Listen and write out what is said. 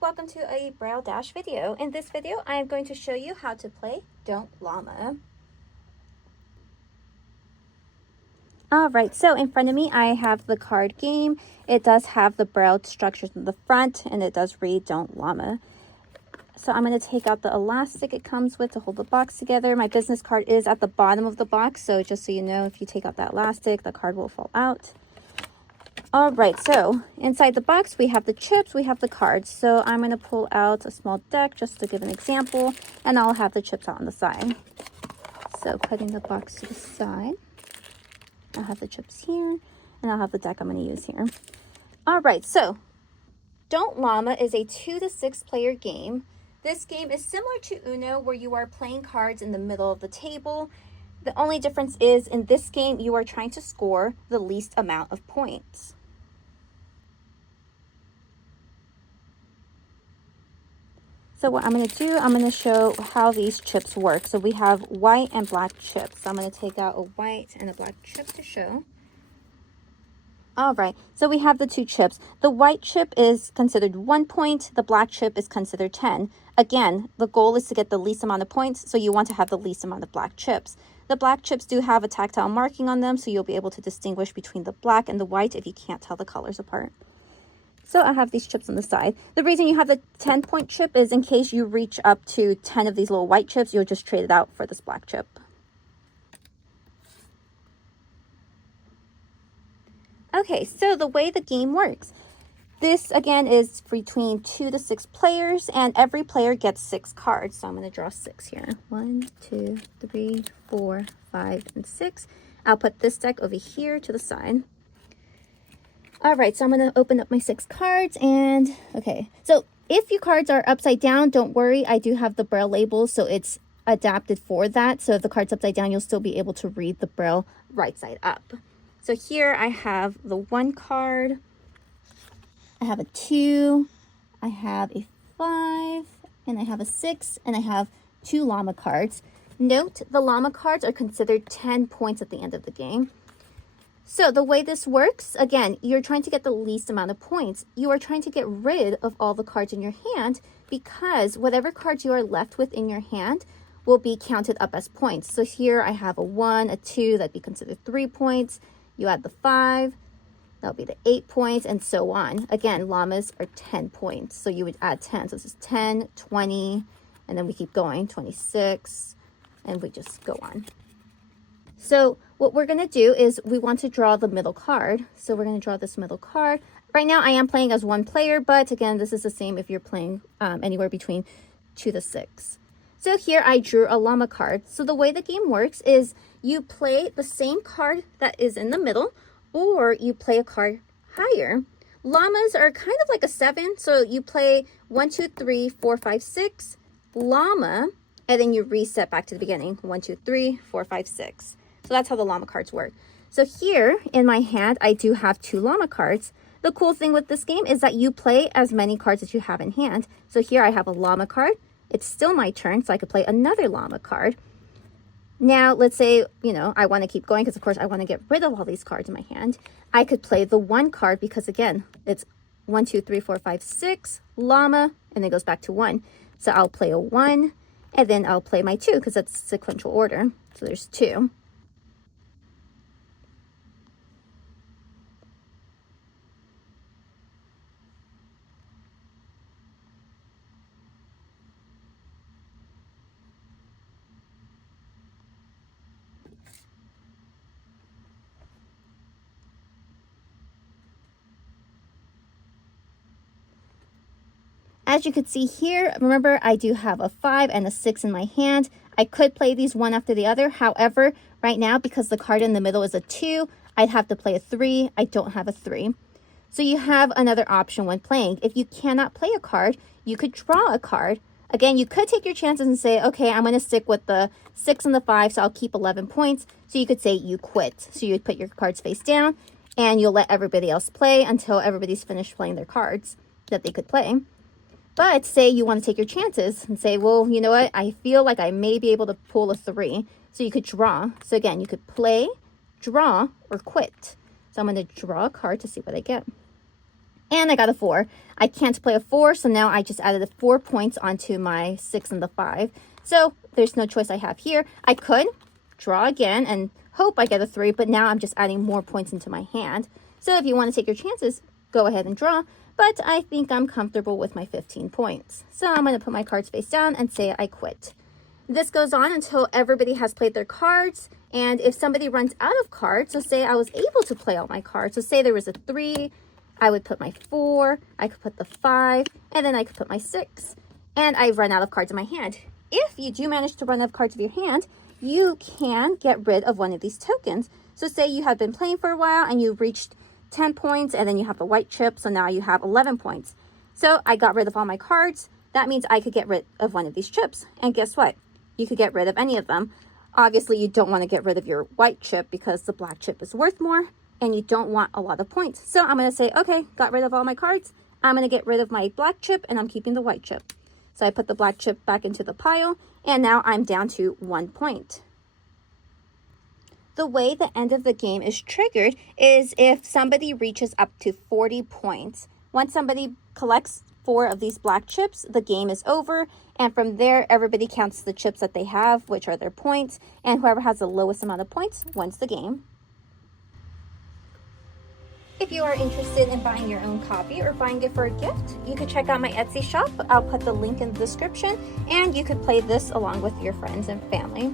welcome to a BrailleDash video. In this video, I am going to show you how to play Don't Llama. Alright, so in front of me, I have the card game. It does have the Braille structures in the front, and it does read Don't Llama. So I'm going to take out the elastic it comes with to hold the box together. My business card is at the bottom of the box, so just so you know, if you take out that elastic, the card will fall out. All right, so inside the box, we have the chips, we have the cards. So I'm going to pull out a small deck just to give an example, and I'll have the chips out on the side. So putting the box to the side, I'll have the chips here, and I'll have the deck I'm going to use here. All right, so Don't Llama is a 2 to 6 player game. This game is similar to Uno, where you are playing cards in the middle of the table. The only difference is in this game, you are trying to score the least amount of points. So what I'm going to do, I'm going to show how these chips work. So we have white and black chips. So I'm going to take out a white and a black chip to show. All right, so we have the two chips. The white chip is considered 1 point. The black chip is considered 10. Again, the goal is to get the least amount of points, so you want to have the least amount of black chips. The black chips do have a tactile marking on them, so you'll be able to distinguish between the black and the white if you can't tell the colors apart. So I have these chips on the side. The reason you have the 10-point chip is in case you reach up to 10 of these little white chips, you'll just trade it out for this black chip. Okay, so the way the game works. This, again, is between 2 to 6 players, and every player gets 6 cards. So I'm going to draw 6 here. 1, 2, 3, 4, 5, and 6. I'll put this deck over here to the side. All right, so I'm going to open up my 6 cards, and okay. So if your cards are upside down, don't worry. I do have the Braille labels, so it's adapted for that. So if the card's upside down, you'll still be able to read the Braille right side up. So here I have the 1 card. I have a 2, I have a 5, and I have a 6, and I have 2 llama cards. Note, the llama cards are considered 10 points at the end of the game. So the way this works, again, you're trying to get the least amount of points. You are trying to get rid of all the cards in your hand because whatever cards you are left with in your hand will be counted up as points. So here I have a 1, a 2, that'd be considered 3 points. You add the 5. That'll be the 8 points, and so on. Again, llamas are 10 points, so you would add 10. So this is 10, 20, and then we keep going, 26, and we just go on. So what we're going to do is we want to draw the middle card. So we're going to draw this middle card. Right now, I am playing as 1 player, but again, this is the same if you're playing anywhere between 2 to 6. So here I drew a llama card. So the way the game works is you play the same card that is in the middle, or you play a card higher. Llamas are kind of like a 7, so you play 1, 2, 3, 4, 5, 6, llama, and then you reset back to the beginning. 1, 2, 3, 4, 5, 6. So that's how the llama cards work. So here in my hand, I do have 2 llama cards. The cool thing with this game is that you play as many cards as you have in hand. So here I have a llama card. It's still my turn, so I could play another llama card. Now, let's say, I want to keep going because, of course, I want to get rid of all these cards in my hand. I could play the 1 card because, again, it's 1, 2, 3, 4, 5, 6, llama, and then it goes back to 1. So I'll play a 1, and then I'll play my 2 because that's sequential order. So there's 2. As you can see here, remember I do have a 5 and a 6 in my hand. I could play these one after the other. However, right now, because the card in the middle is a 2, I'd have to play a 3. I don't have a 3. So you have another option when playing. If you cannot play a card, you could draw a card. Again, you could take your chances and say, okay, I'm going to stick with the 6 and the 5, so I'll keep 11 points. So you could say you quit. So you would put your cards face down, and you'll let everybody else play until everybody's finished playing their cards that they could play. But say you want to take your chances and say, well, you know what? I feel like I may be able to pull a 3. So you could draw. So again, you could play, draw, or quit. So I'm going to draw a card to see what I get. And I got a 4. I can't play a 4, so now I just added 4 points onto my 6 and the 5. So there's no choice I have here. I could draw again and hope I get a 3, but now I'm just adding more points into my hand. So if you want to take your chances, go ahead and draw. But I think I'm comfortable with my 15 points. So I'm going to put my cards face down and say I quit. This goes on until everybody has played their cards. And if somebody runs out of cards, so say I was able to play all my cards. So say there was a 3, I would put my 4, I could put the 5, and then I could put my 6. And I've run out of cards in my hand. If you do manage to run out of cards in your hand, you can get rid of one of these tokens. So say you have been playing for a while and you've reached 10 points and then you have the white chip, so now you have 11 points. So I got rid of all my cards. That means I could get rid of one of these chips. And guess what? You could get rid of any of them. Obviously, you don't want to get rid of your white chip because the black chip is worth more and you don't want a lot of points. So I'm going to say, okay, got rid of all my cards. I'm going to get rid of my black chip and I'm keeping the white chip. So I put the black chip back into the pile and now I'm down to 1 point. The way the end of the game is triggered is if somebody reaches up to 40 points. Once somebody collects 4 of these black chips, the game is over. And from there, everybody counts the chips that they have, which are their points. And whoever has the lowest amount of points wins the game. If you are interested in buying your own copy or buying it for a gift, you can check out my Etsy shop. I'll put the link in the description. And you could play this along with your friends and family.